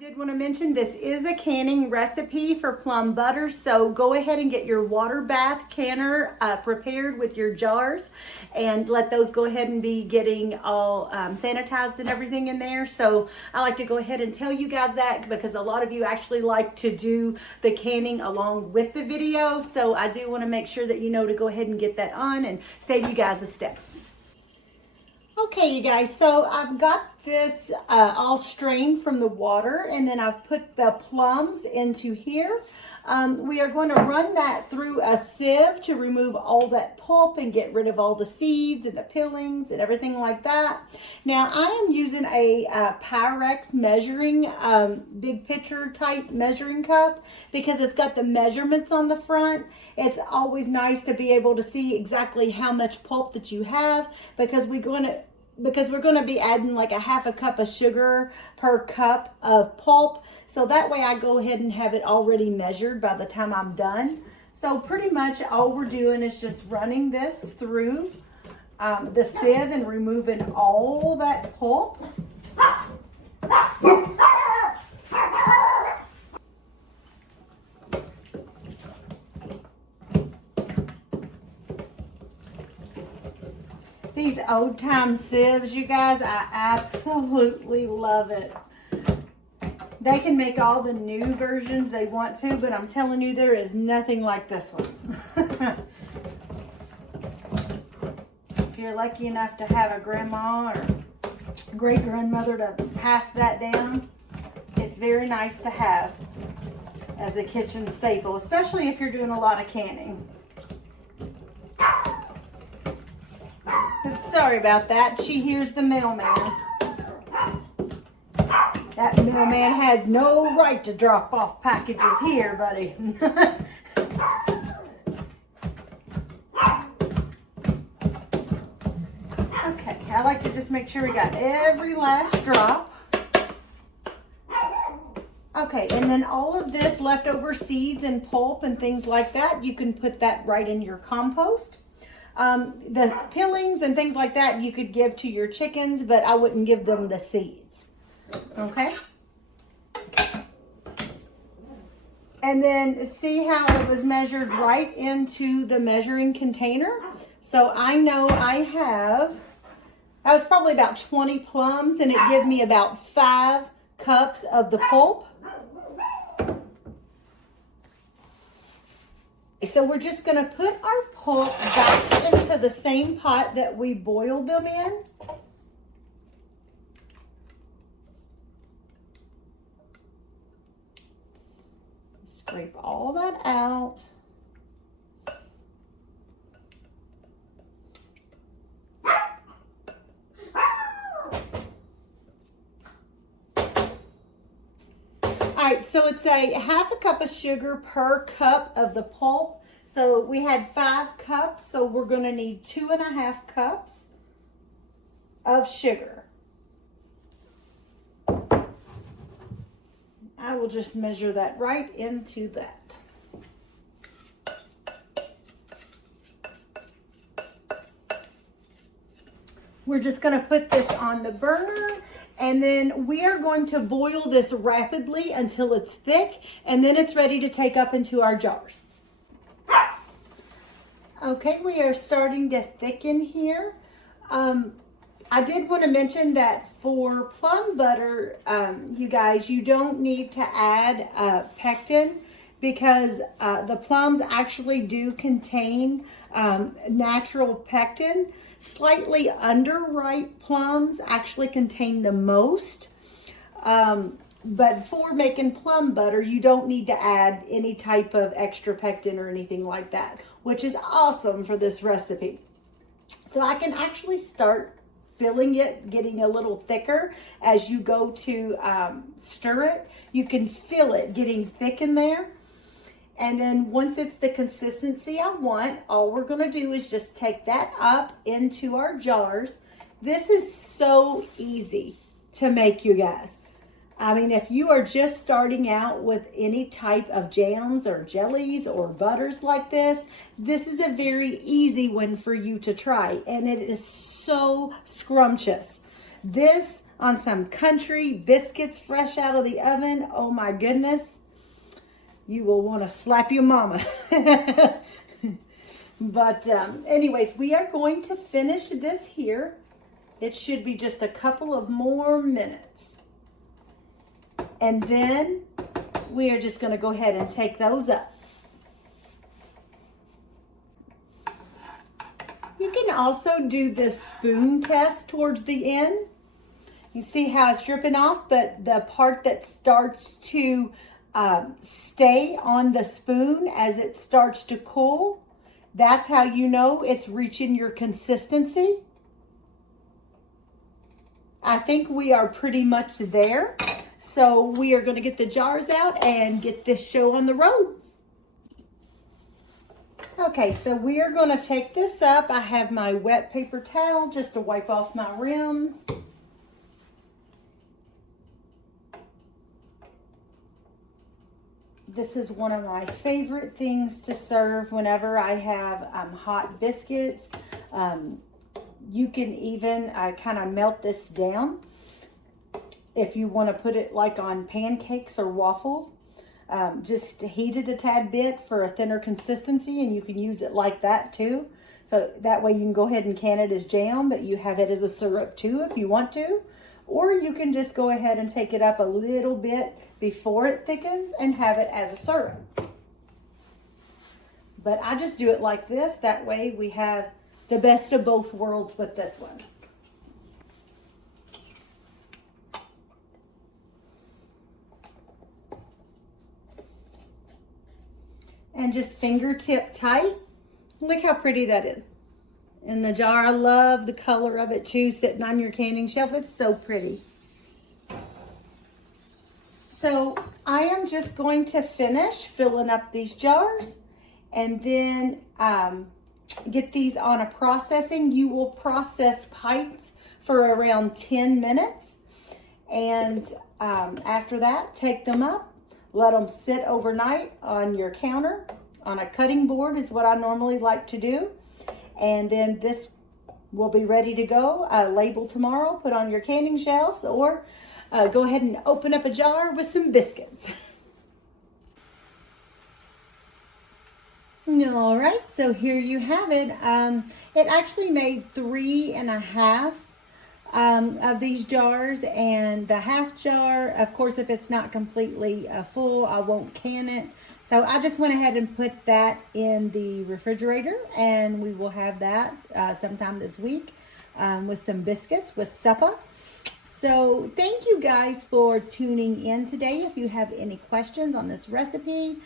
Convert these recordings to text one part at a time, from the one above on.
Did want to mention this is a canning recipe for plum butter, so go ahead and get your water bath canner prepared with your jars and let those go ahead and be getting all sanitized and everything in there. So I like to go ahead and tell you guys that because a lot of you actually like to do the canning along with the video, so I do want to make sure that you know to go ahead and get that on and save you guys a step. Okay, you guys, so I've got this all strained from the water, and then I've put the plums into here. We are going to run that through a sieve to remove all that pulp and get rid of all the seeds and the peelings and everything like that. Now, I am using a Pyrex measuring, big picture type measuring cup because it's got the measurements on the front. It's always nice to be able to see exactly how much pulp that you have because we're going to be adding like a half a cup of sugar per cup of pulp. So that way I go ahead and have it already measured by the time I'm done. So pretty much all we're doing is just running this through the sieve and removing all that pulp. These old time sieves, you guys, I absolutely love it. They can make all the new versions they want to, but I'm telling you, there is nothing like this one. If you're lucky enough to have a grandma or great grandmother to pass that down, it's very nice to have as a kitchen staple, especially if you're doing a lot of canning. Sorry about that. She hears the mailman. That mailman has no right to drop off packages here, buddy. Okay, I like to just make sure we got every last drop. Okay, and then all of this leftover seeds and pulp and things like that, you can put that right in your compost. The peelings and things like that you could give to your chickens, but I wouldn't give them the seeds. Okay? And then see how it was measured right into the measuring container. So I know that was probably about 20 plums, and it gave me about 5 cups of the pulp. So we're just going to put our pulp back into the same pot that we boiled them in. Scrape all that out. Alright, so it's a half a cup of sugar per cup of the pulp. So we had 5 cups, so we're going to need 2.5 cups of sugar. I will just measure that right into that. We're just going to put this on the burner. And then we are going to boil this rapidly until it's thick, and then it's ready to take up into our jars. Okay, we are starting to thicken here. I did want to mention that for plum butter, you guys, you don't need to add pectin because the plums actually do contain natural pectin. Slightly underripe plums actually contain the most. But for making plum butter, you don't need to add any type of extra pectin or anything like that, which is awesome for this recipe. So I can actually start filling it, getting a little thicker as you go to stir it. You can feel it getting thick in there. And then once it's the consistency I want, all we're going to do is just take that up into our jars. This is so easy to make, you guys. I mean, if you are just starting out with any type of jams or jellies or butters like this, this is a very easy one for you to try. And it is so scrumptious. This on some country biscuits fresh out of the oven. Oh my goodness. You will want to slap your mama. But anyways, we are going to finish this here. It should be just a couple of more minutes. And then we are just going to go ahead and take those up. You can also do this spoon test towards the end. You see how it's dripping off, but the part that starts to stay on the spoon as it starts to cool, that's how you know it's reaching your consistency. I think we are pretty much there. So we are going to get the jars out and get this show on the road. Okay, so we are going to take this up. I have my wet paper towel just to wipe off my rims. This is one of my favorite things to serve whenever I have hot biscuits. You can even kind of melt this down if you want to put it like on pancakes or waffles. Just heat it a tad bit for a thinner consistency, and you can use it like that too. So that way you can go ahead and can it as jam, but you have it as a syrup too if you want to. Or you can just go ahead and take it up a little bit before it thickens and have it as a syrup. But I just do it like this. That way we have the best of both worlds with this one. And just fingertip tight. Look how pretty that is. In the jar, I love the color of it too, sitting on your canning shelf. It's so pretty. So I am just going to finish filling up these jars and then get these on a processing. You will process pints for around 10 minutes. And after that, take them up, let them sit overnight on your counter. On a cutting board is what I normally like to do. And then this will be ready to go. Label tomorrow, put on your canning shelves, or go ahead and open up a jar with some biscuits. All right, so here you have it. It actually made 3.5 of these jars, and the half jar, of course, if it's not completely full, I won't can it. So I just went ahead and put that in the refrigerator, and we will have that sometime this week with some biscuits with supper. So thank you guys for tuning in today. If you have any questions on this recipe,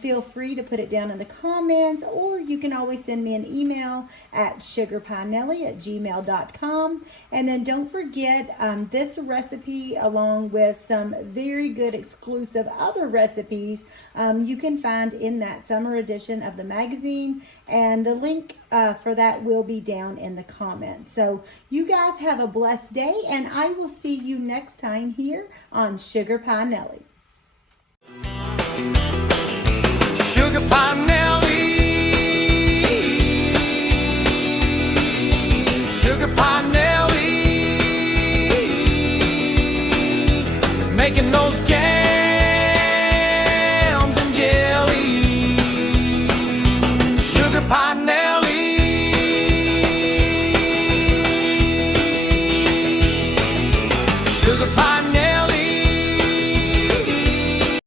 feel free to put it down in the comments, or you can always send me an email at sugarpienellie@gmail.com. And then don't forget this recipe, along with some very good exclusive other recipes, you can find in that summer edition of the magazine. And the link for that will be down in the comments. So you guys have a blessed day, and I will see you next time here on Sugar Pie Nellie. Sugar Pie Nellie, Sugar Pie Nellie, making those jams and jelly. Sugar Pie Nellie.